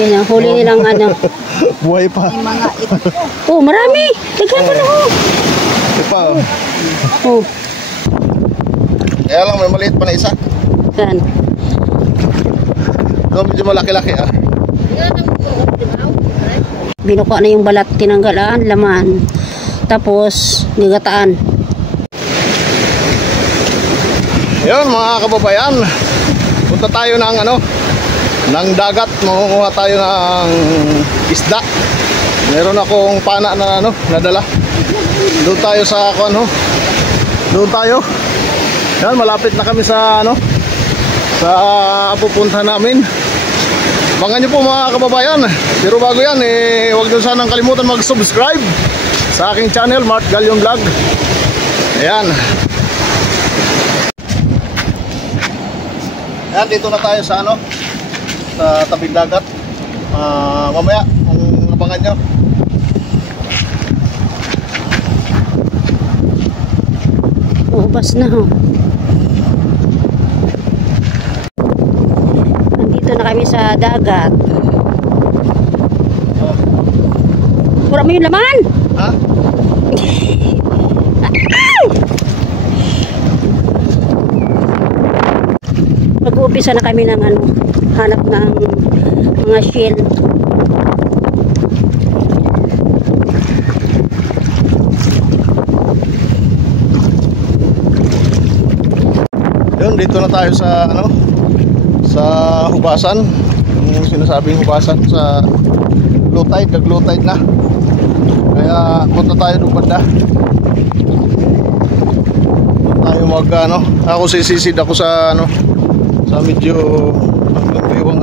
Yan, huli nilang ano. Buhay pa. May mga ito. Oh, marami. Daghan pa na oh. Ito pa. Oh, Kaya lang, may maliit pa na isa. saan? Ito, medyo malaki-laki ah. Binuka na yung balat, tinanggalan, laman. Tapos, gagataan. Yun mga kababayan, punta tayo ng ng dagat, mangunguha tayo ng isda. Meron akong pana na nadala. Doon tayo sa doon tayo. Yan, malapit na kami sa sa pupunta namin. Abangan nyo po mga kababayan. Pero bago yan, huwag nyo sanang kalimutan mag-subscribe sa aking channel, Mart Galion Vlog. Ayan. Ayan, dito na tayo sa sa tabing dagat. Mamaya, kung abangan nyo. Ubas na ho. Nandito na kami sa dagat. Wala mo yung laman. Ha? Mag-uumpisa na kami ng hanap ng mga shell. Yun, dito na tayo sa sa hubasan. Yung sinasabing hubasan sa low tide, nag-low tide na. Kaya punta tayo doon banda. Punta tayo ako sisisid ako sa sa medyo iwang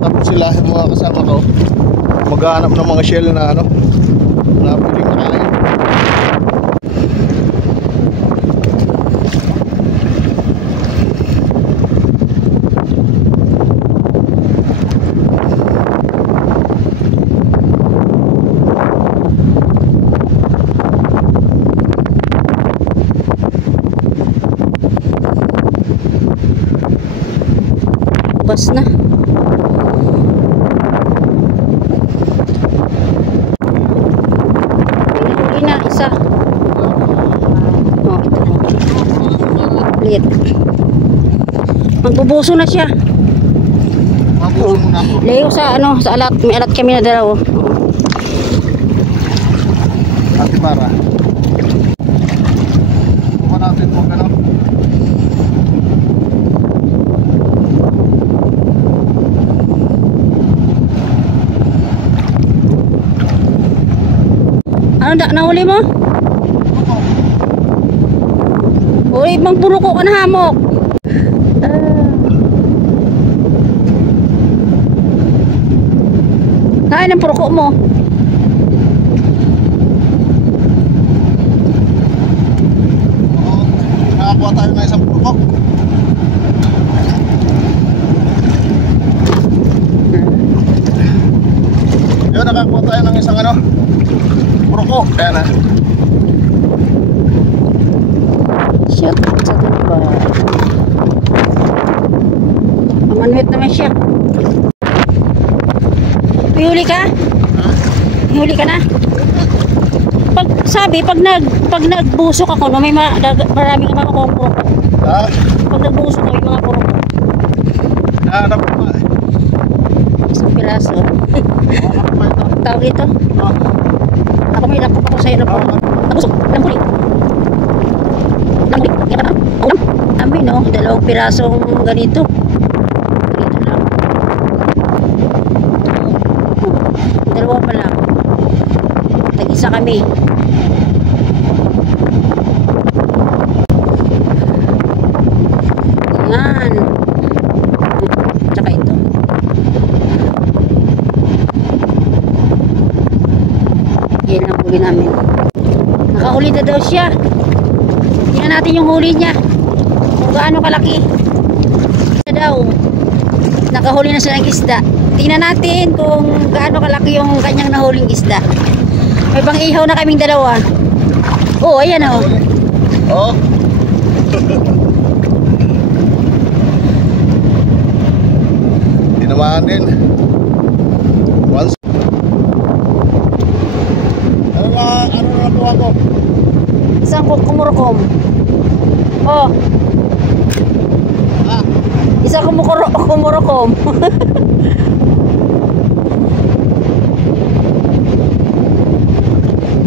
tapos sila yung mga kasama ko maghahanap ng mga shell na na pwedeng makain. Ubas na. Huli na isa. Oh, liit. Magbubuso na siya. Mabuso muna ako. Leo sa sa alat, may alat kami na dalaw. Ate para. Kuha natin po Nahuli mo? Uy, bang puro ko ka na hamok. Kain ang puro ko mo. Nakakuha tayo ng isang purok. Yun, nakakuha tayo ng isang purok. Ayan na. Shit, sa diba? Mamanwit naman siya. May huli ka? May huli ka na? Pag nagbusok ako, may marami ka mga purok. Ha? Pag nagbusok ako, may mga purok. Nahanap ko ba? Isang piraso. Tawag ito? Ako may lapok ako sa'yo. Nabusok. Lambuli. Amin no, dalawang pirasong ganito. Ganito lang. Dalawa pa lang. Tag-isa kami. Yan. Tsaka ito. Yan ang huli namin. Nakahuli na daw siya. Tingnan natin yung huli niya. Kung gaano kalaki. Na daw. Nakahuli na siya ng isda. Tingnan natin kung gaano kalaki yung kanyang nahuling isda. May pang ihaw na kaming dalawa. Oh, ayan oh. Oh. tinamaan din. Once. Ano na nakuha ko? Isang kumurukom. Oh. Ah, Isang kumurukom.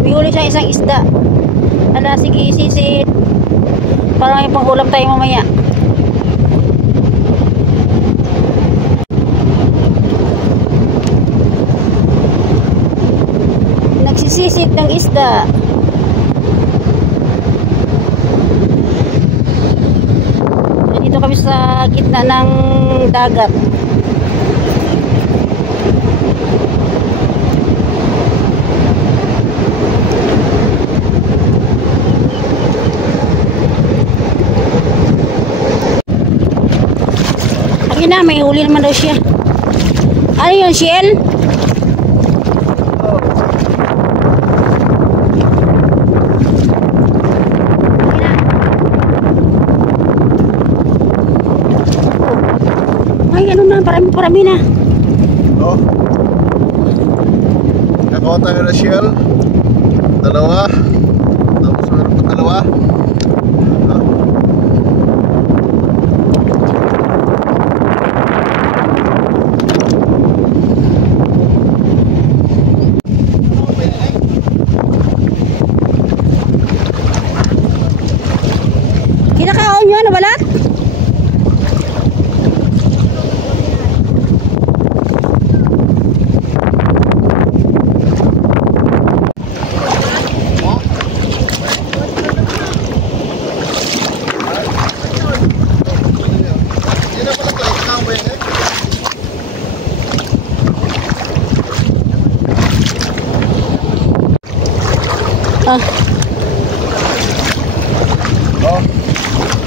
May huli siya isang isda. Ala, sige, sisit. Parang may pang-ulam tayo mamaya. Nagsisisit ng isda. Dito kami sa gitna ng dagat. Ayun na, may huli naman daw siya. Ano yun, Shell? Ay, ano na, parami na. oh. Nakuha tayo na shell. Dalawa. Tapos meron pa dalawa. Ah. Kinakaon nyo, ano balat? Ah,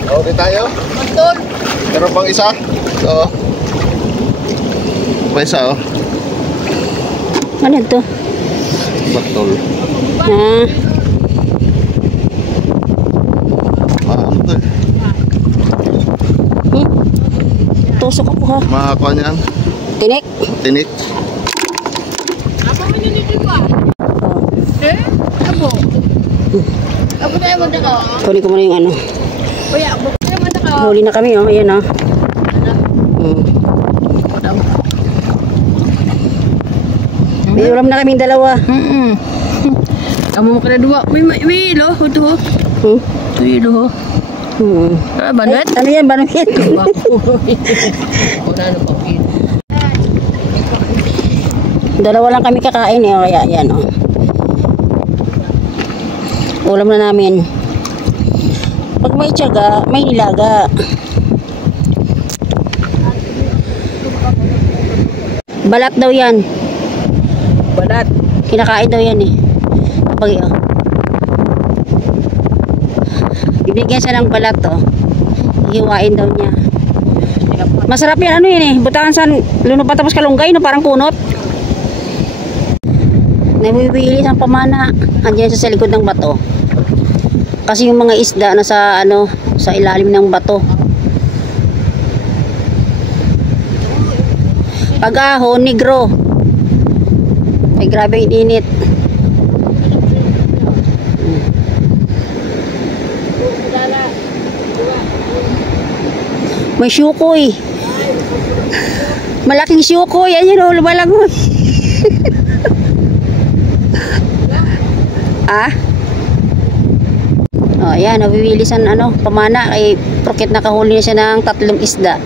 Oh, di tayo. Meron pang isa. So, pa isa oh. ano ito? Batol. Ah, Ano to? tusok ako ha. Makakuha niyan. Tinik. Tinik. Apa menjadi dua? Abo. Abo tayo mo dako. Kunin ko muna yung ano. Kuya, abo tayo mo dako. Huli na kami, oh. Ayan, oh. May ulam na kaming dalawa. Kamu mau kena dua. Wih loh, tuh. Wih loh. Banget. Ano yan, banungit? Dalawa lang kami kakain, eh. Kaya, yan, oh. Ulam na namin. Pag may tiyaga, may nilaga. Balat daw yan. Balat. Kinakain daw yan, eh. Kapag, oh. Bibigyan siya ng balat, oh. Hiwain daw niya. Masarap yan, ano yan, eh. Butangan sa luno pa tapos kalunggay, no? Parang kunot. Nabibilis ang pamana. Andiyan sa likod ng bato. Kasi yung mga isda na sa ano, sa ilalim ng bato. Pag-ahon, negro. Ay, grabe yung init. May syukoy. Malaking syukoy. Ayan o, lumalangoy. Ah? Oh, ayan, nabibilisan ano, pamana kay porket nakahuli na siya ng 3 isda.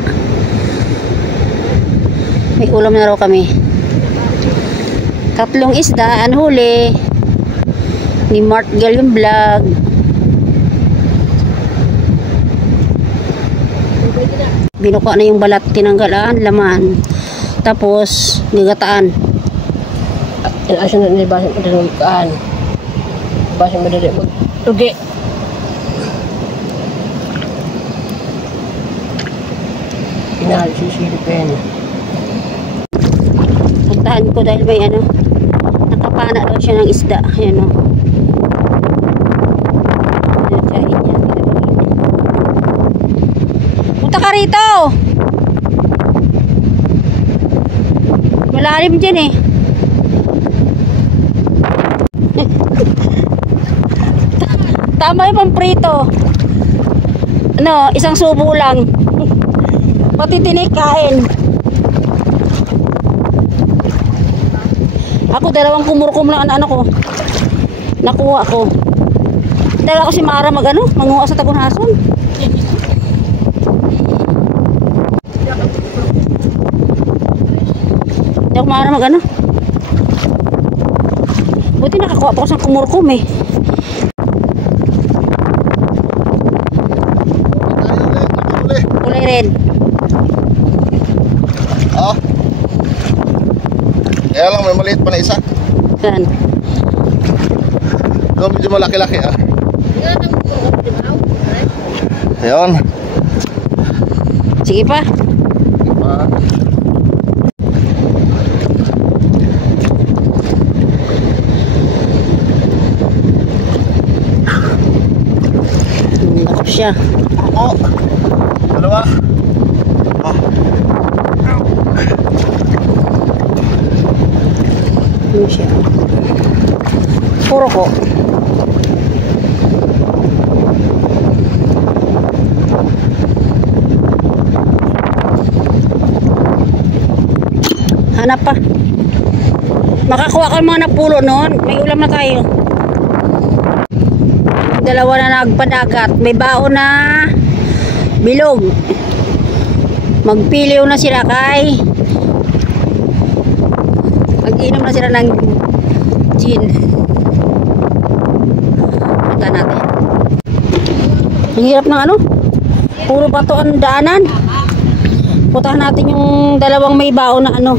May ulam na raw kami. 3 isda ang huli ni Mart Galium Vlog. Binuka na yung balat, tinanggalan, laman. Tapos nigataan. Asan na nilbasan ko ng kaan. Basan madali mag-tugi. Sisiripin. Puntahan ko dahil may ano, nakapana daw siya ng isda. Ayan o. Punta ka rito! Malalim dyan eh. Tama yung pamprito. Ano, isang subo lang. Pati tinik kain. Ako, 2 kumurkum lang ano ko. Nakuha ko. Dala ko si Mara manguha sa Tagunhason. Hindi ako Mara Buti nakakuha pa ko sa kumurkum eh. Kulay red. Oh. Kaya lang may maliit pa na isa. Saan? Doon medyo malaki-laki ah. Ayun. Sige pa. Nakap siya. Oh. Dalawa. Oh. Ano siya? Puro ko. Hanap pa. Makakuha ka mga napulo noon. May ulam na tayo. Dalawa na nagpadagat. May baon na bilog. Magpiliw na sila kay mag-inom na sila ng gin. Punta natin. Ang hirap ng ano? Puro bato ang daanan. Puntahan natin yung dalawang may baon na ano,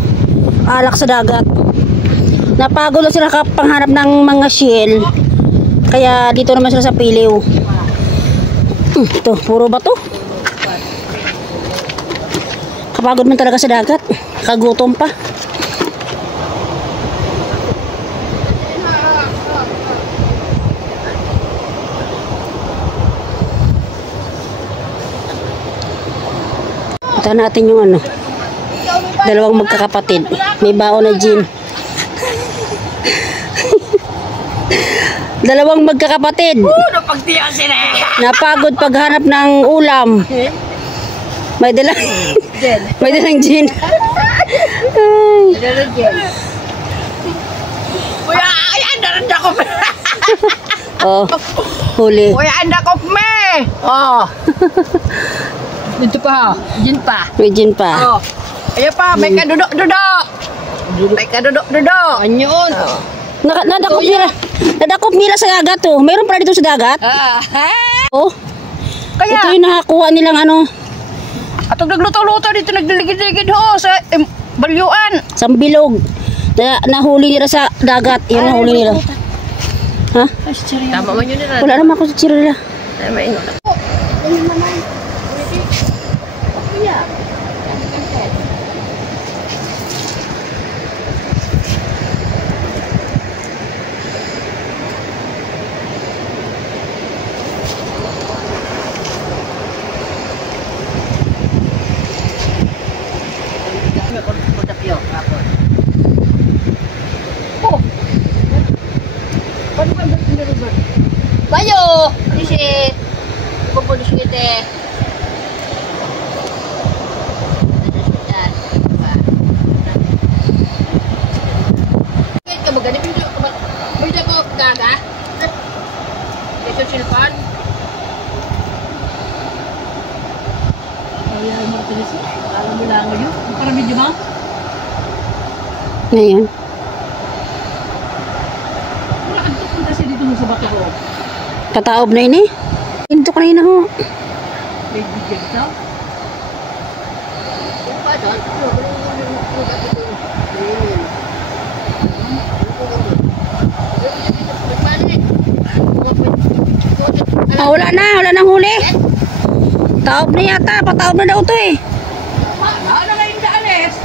alak sa dagat. Napagod na sila kapanghanap ng mga shell. Kaya dito naman sila sa piliw. Ito, puro bato. Kapagod man talaga sa dagat. Kagutom pa. Punta natin yung ano, dalawang magkakapatid. May baon na gin. Dalawang magkakapatid. Napagod paghanap ng ulam. May dalang gin. Kuya, ay, anda ko. Oh, huli. Kuya, anda ko, me. Oh. Dito pa, gin pa. May gin pa. Oh. Ayan pa, may kadudok-dudok. May kadudok-dudok. Anyon. Nadakop nila sa dagat oh. Mayroon pala dito sa dagat. Oh. Kaya, Ito yung nakakuha nilang ano, atong nagluto-luto dito, nagdiligid-ligid ho sa balyuan. sambilog. Nahuli nila sa dagat. Yan nahuli nila. Ha? Tama man yun nila. Wala naman ako sa tsirila. Ay, maingat. Bayo, disi. Kupo disi kita. Kamu gani pintu, pintu ko gaga. Dito silpan. Ay, mo dito. Alam mo lang yun. Para medyo ma. Ngayon. Wala ka punta sa dito mo sa bato ko. Kataob na ini. Ito kanina ho. May bigyan daw. Pa doon. Wala nang huli. Taob na yata. Pataob na daw to eh. Ano na yung daalis?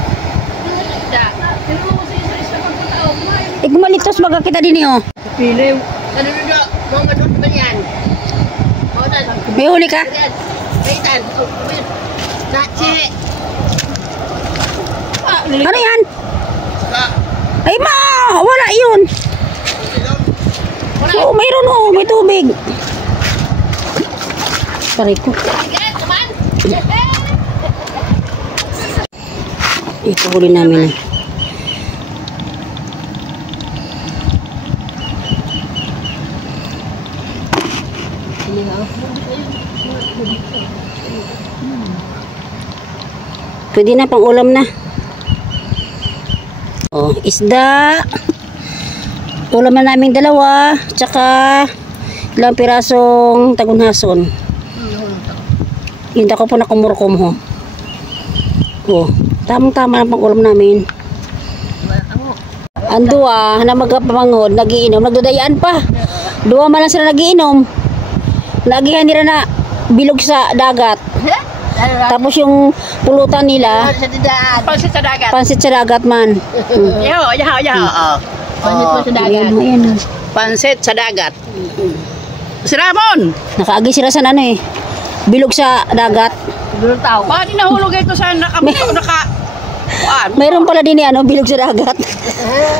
Sino mo sa isa pagpataob mo? Igmalitos baga kita din oh. Piliw. Ano na mga doon ba yan? May huli ka? Kaitan. Nachi. Ano yan? yun. Oo, mayroon oh, may tubig. Paray ko. Ito huli namin eh. Pwede na, pang ulam na. Oh, isda. Ulam na namin dalawa. Tsaka ilang pirasong tagunhason. Hindi ko po nakumurkom ho. Oh, tamang-tama na pang ulam namin. Ando na magkapamanghod, nagiinom, nagdadayaan pa. 2 man lang sila nagiinom. Nagihan nila na bilog sa dagat. Tapos yung pulutan nila, Pansit sa dagat. pansit sa dagat man. Yaho. Pansit po sa dagat. Ayan. Pansit sa dagat. Si Ramon! Nakaagi sila sa ano eh. Bilog sa dagat. Siguro tao. Bakit nahulog ito sa Mayroon pala din ano, bilog sa dagat.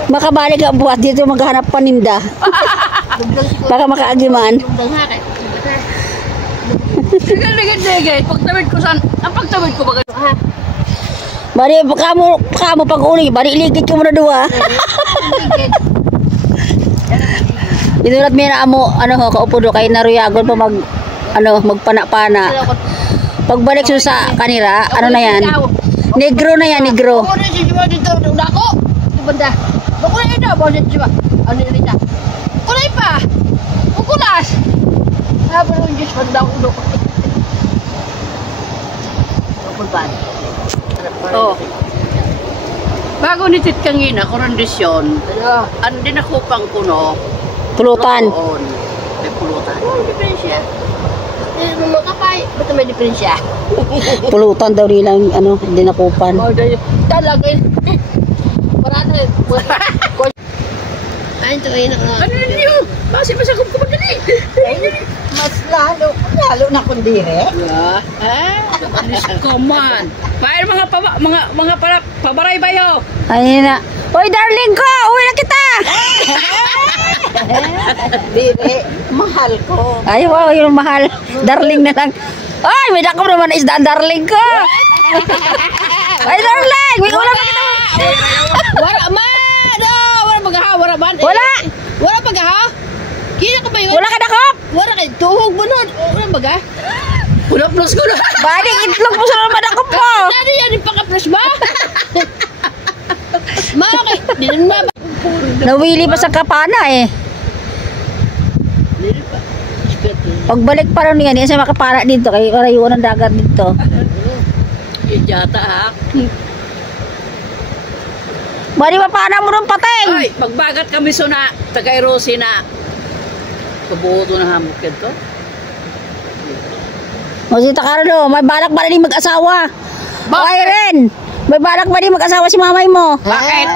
Makabalik ang buhat dito maghanap paninda. Baka makaagi man. Ligid. Pagtawid ko saan? Ang pagtawid ko baga. Bari, kamo pag uli, bari iligid ko muna 2. Inulat mo na amo, ano ho, kaupo do kay naruyagon pa magpana-pana. Pagbalik so sa kanira, ano na yan? Negro na yan, negro. Ako na si Jiwa dito. Dako. Di banda. Bako na ito. Bako na si Jiwa. Ano yun ito? Kulay pa. Kukulas. Sabi ng Diyos. Banda ko do. Pulpan. Oh. Bago ni Tit Kangina, korondisyon. Andi na kupang kuno. Pulutan. May pulutan. Ano diferensya? Mga kapay. Ba't may diferensya? Pulutan daw nilang ano, hindi nakupan. Talaga yun. Parado eh. Ay, ito kayo na. Ano yun? Basi masagom ko madali. Mas lalo na kundire. Come on. Paano mga pabaray bayo? Ayun na. Hoy, darling ko! Uwi na kita! Dire, mahal ko. Ay, wow, yung mahal. Darling na lang. Ay, may dako naman na isda ang darling ko. Ay, darling! May ulam na kita. Wala man! Wala paghaha, wala man. Wala! Wala paghaha? Kina ka ba yun? Wala ka dakop! Wala kayo. Tuhog mo nun. Wala baga? Wala plus ko na. Bali, itlog mo sa naman dakop po. Ano yan? Yung paka-plus ba? Makakay. Di na ba? Nawili pa sa kapana eh. Di pa. Pagbalik pa rin yan, sa makapana dito. Kaya karayuan ng dagat dito. Yung jata ha. Bali, mapana mo nung pateng. Ay, magbagat kami so na tagay-rosi na. Kabuo na hamok ito. O si Takarlo, may balak ba rin mag-asawa? Okay rin. May balak ba rin mag-asawa si mamay mo? Bakit?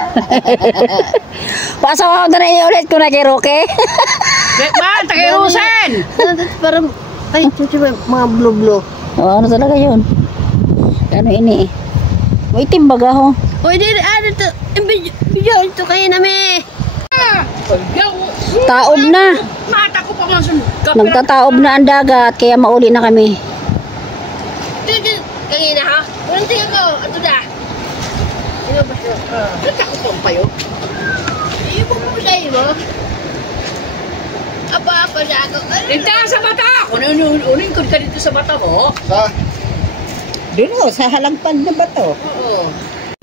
Pasawa ko na rin ulit kung na kay Roque. Man, tagay-rosin! Parang, ay, chuchi ba, mga blue-blue. O, ano talaga yun? Ano ini eh? May timbaga ho. Uy, dire, ano to? Video ito kayo namin. Taob na. Mata ko pa man sun. Nagtataob na ang dagat, kaya mauli na kami. Kangina ha? Walang tingin ko. Ato na. Sino ba siya? Nagtako pa payo. Ibo mo sa iyo. Apa siya ako? Dito sa bata! Kung unin ko ka dito sa bata mo. Sa? Doon sa halagpan na ba to? Oo.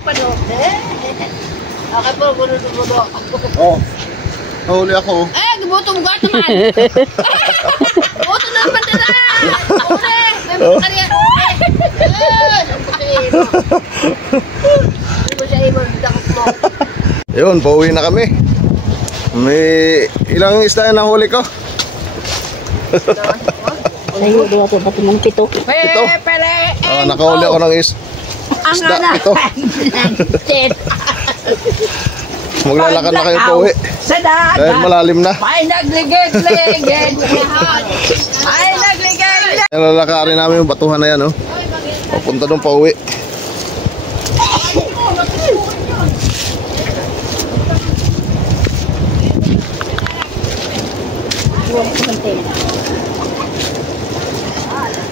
Pano? Okay po, buno. Oh. Nahuli ako. Gabotong gat naman. Boto naman nila. Uli. May mga kanya. Hindi mo siya dakot mo. Yun, pauwi na kami. May ilang isda na nahuli ko? Ay, doon ito, pati mong pito. Ito. Pere! Nakahuli ako ng isda. Ito. Maglalakad na kayo pauwi. Sa dagat! Dahil malalim na. Ay, nagligid-ligid! Ay, nagligid! Lalakarin namin yung batuhan na yan, oh. Papunta doon pauwi. Kulanting.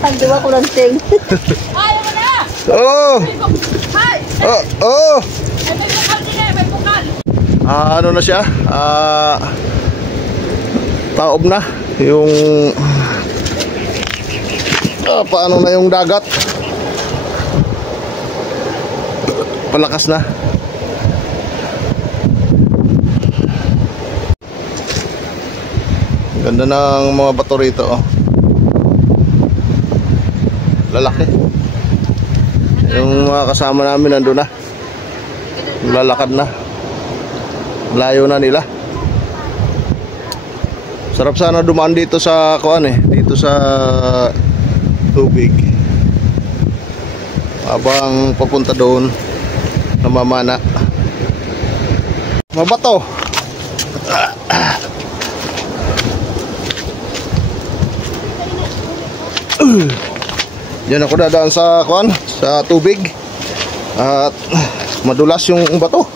Tagdiwa kulanting. Ayaw mo na! Oh! Hay! Oh! Oh! May bukal din eh, may bukal! Ano na siya? Taob na yung paano na yung dagat. Palakas na. Ganda ng mga bato rito, oh. Lalaki. Yung mga kasama namin nandun na. Lalakad na. Layo na nila. Sarap sana dumaan dito sa kuan dito sa tubig. Habang papunta doon namamana. Mabato. Diyan ako dadaan sa kuan, sa tubig. At madulas yung bato.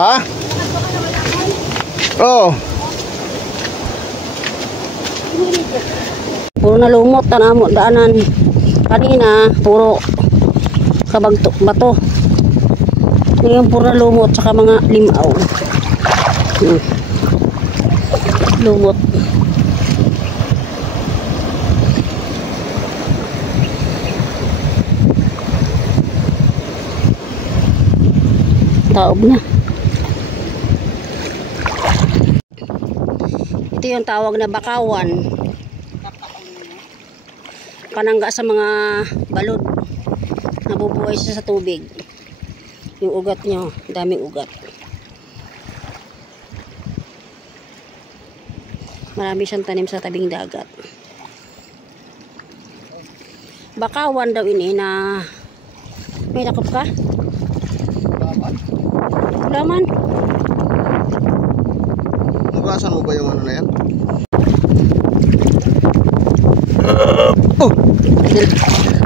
Ha? Oo. Puro na lumot, tanamo, daanan. Kanina, puro kabagto, bato. Ngayon, puro na lumot, saka mga limaw. Lumot. Taob na. Ito yung tawag na bakawan. Panangga sa mga balod. Nabubuhay siya sa tubig. Yung ugat nyo, daming ugat. Marami siyang tanim sa tabing dagat. Bakawan daw ini na may nakop ka? Laman. Nugasan mo ba yung ano na yan?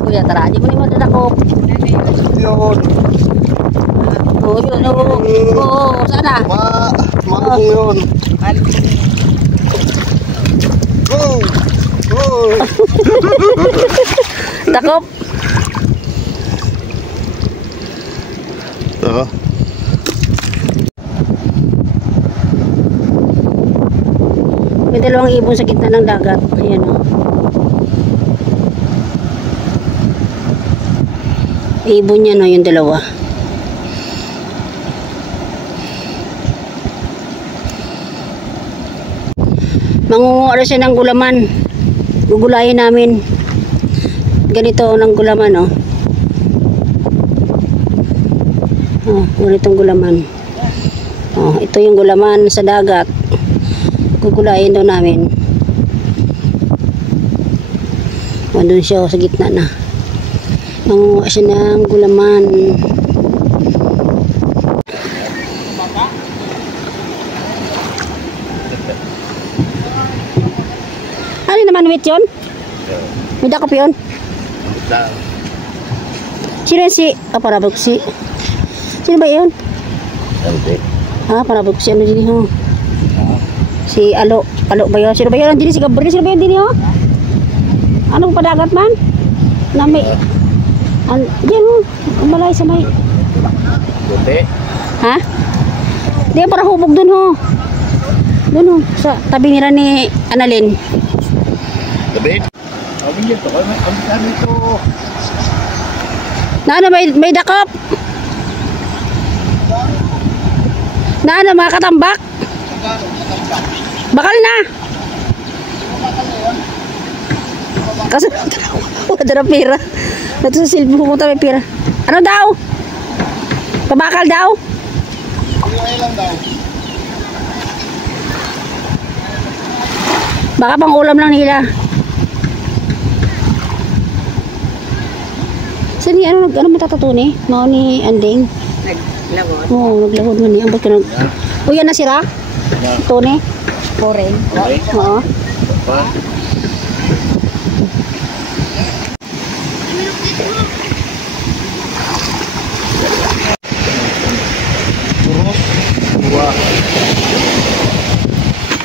Kuya, tara. Di mo ni madadakop. Yun. Oo, yun. Oo, sana. Malubong yun. Oh! Oh! Dakop. Oo. May dalawang ibon sa gitna ng dagat. Ayan o. Ibon niya no, yung dalawa. Mangunguha na siya ng gulaman. Gugulayin namin. Ganito ng gulaman o. Oh, ganitong gulaman. Oh, ito yung gulaman sa dagat. Gugulayin daw namin. O, doon siya sa gitna na. Mangunguha siya ng gulaman. Ano naman wait yun? May dakop yun? Sino si? Parabuksi. Sino ba yun? Parabuksi. Ano din ho? Si Alo ba yun? Sino ba yun? Dini si Gabriel. Sino ba yun? Dini ho? Anong padagat man? Na may... Diyan ho. Malay sa may... Buti. Ha? Diyan para hubog dun ho. Dun ho. Sa tabi nila ni Annalyn. Tabi? Sabi niyo ito. Ano ito? Na ano? May dakop? Na ano? Mga katambak? Bakal na. Kasi wala na pira. Ito sa silbi pumunta may pira. Ano daw? Pabakal daw? Baka pang ulam lang nila. Saan ni ano matatatuni? Mao ni Anding. Naglagod. Oo, naglagod man niya. Ambot ka nag... O yan na sira? Tune? Oren. Oo.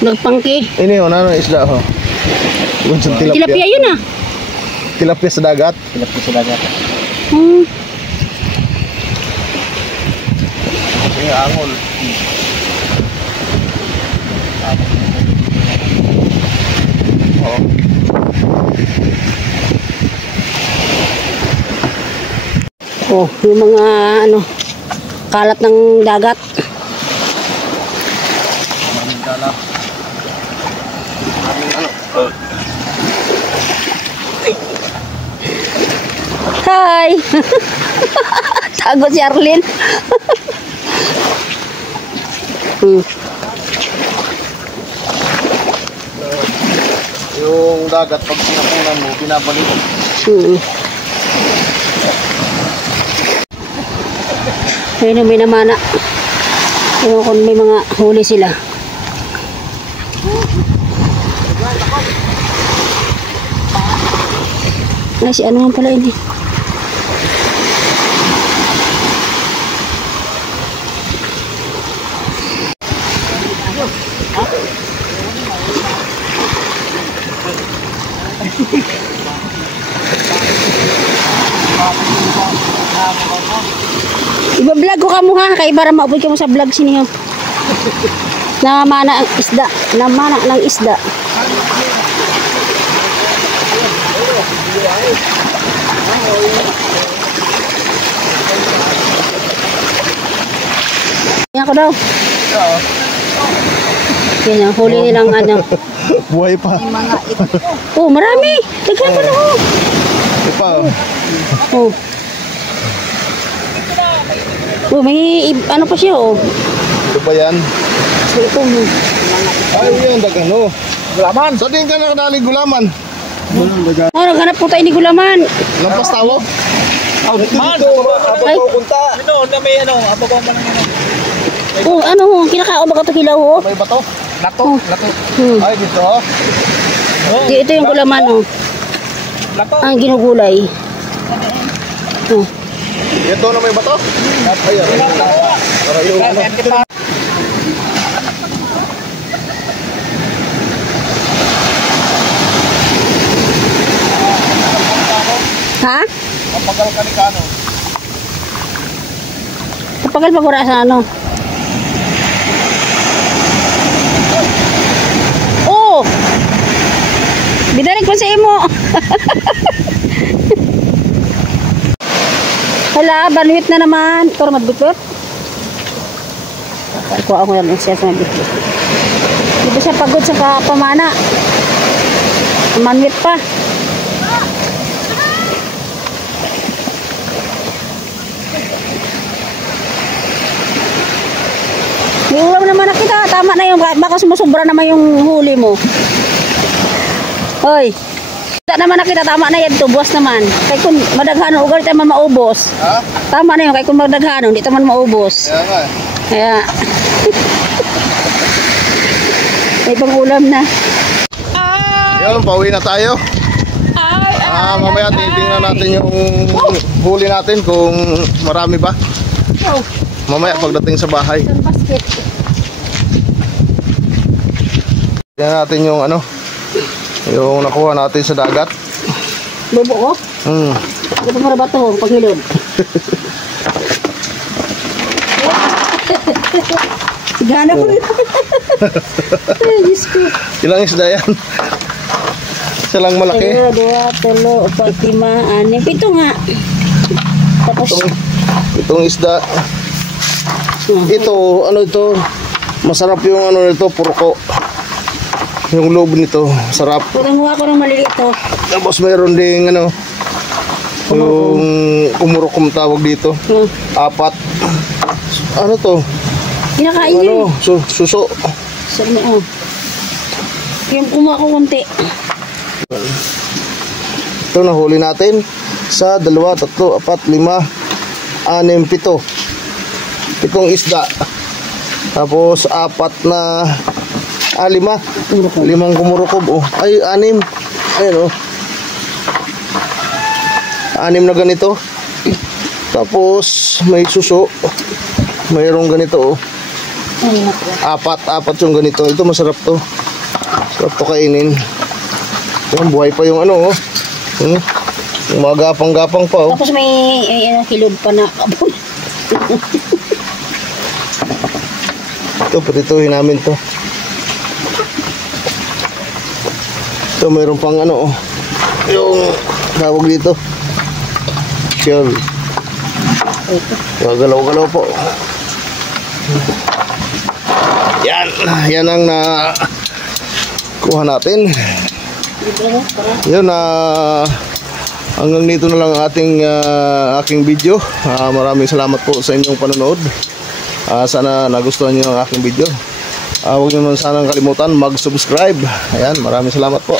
Nagpangki. Ini ho, ano isda ho? Yung sa Tilapia tilapia. yun ah. Tilapia sa dagat. Tilapia sa dagat. Hmm. Yung angol. Oh. Oh, yung mga ano, kalat ng dagat. Maraming kalat. Maraming ano. Hi! Tago si Arlene. Yung dagat, pag sinapunan mo, binabalik. Ayun ang may namana. Ewan ko may mga huli sila. Ay, si ano man pala ini. Iba-vlog ko ka mo ha, kay para maupod ka mo sa vlog siniyo. Namana ang isda, namana ng isda. Yan ako daw. Yan ang huli nilang ano. Buhay pa. Oh, marami. Daghan pa na ho. Ipa. Oh. Oh, may ano pa siya oh. Ito ba yan? Ito. Ay, yan, dagan ho. Gulaman? Sa din ka nakadali gulaman? Oh, naghanap po tayo ni Gulaman. Lampas tawo? Man! Ay. Punta! Ano, na may ano, abagaw man ng ano. Oh, ano ho, kinakaon ba ito kilaw ho? May bato? Lato, lato. Ay, dito ho. Ito yung Gulaman oh. Lato. Ang ginugulay. Oh. Ito na may bato? Ay, aray. Aray yung ano. Ha? Kapagal ka ni Kano. Kapagal pa kura sa ano? Oh! Bidalig pa sa imo. Hala, banwit na naman. Ito magbitbit. Kuha ako lang siya sa magbitbit. Dito siya pagod sa pamana. Manwit pa. May ulam naman na kita. Tama na yung, baka sumusubra naman yung huli mo. Hoy. Kita naman na kita. Tama na yan. Tubuas naman. Kaya kung madaghanon, ugal tayo man maubos. Ha? Tama na yun. Kaya kung madaghanon, hindi tayo man maubos. Kaya nga. Kaya. May pang ulam na. Yun, pauwi na tayo. Mamaya titingnan natin yung huli natin kung marami ba. Mamaya pagdating sa bahay. Isang basket. Tingnan natin yung ano, yung nakuha natin sa dagat. Bobo ko. Ito mo ba ito? Paghilod. Sigana ko rin. Ay, Diyos ko. Ilang isda yan? Isa lang malaki. 1, 2, 3, 4, 5, 6, 7 nga. Tapos, Itong isda. Ito, ano ito? Masarap yung ano nito, purko. Yung loob nito, sarap. putang-huwa ko ng maliliit to. Tapos mayroon ding ano, yung kumurukom tawag dito. 4. Ano to? Kinakain Ano? yun. Suso. Sabi mo, oh. Yung kumuha ko konti. Ito nahuli natin sa 2, 3, 4, 5, 6, 7. 7 isda. Tapos 4 na 5 kumurukob. Oh. Ay 6. Ayun oh. 6 na ganito. Tapos may suso. Mayroong ganito oh. Apat yung ganito. Ito masarap to. Sarap to kainin. Yung buhay pa yung ano, oh. Yung mga gapang-gapang pa, oh. Tapos may kilod pa na kabon. Ito, patituhin namin to. Ito, mayroon pang ano, oh. Yung tawag dito. Shell. Galaw-galaw po. Yan ang kuha natin. Yun, hanggang dito na lang aking video. Maraming salamat po sa inyong panonood. Sana nagustuhan niyo ang aking video. Huwag niyo naman sanang kalimutan mag-subscribe. Ayan, maraming salamat po.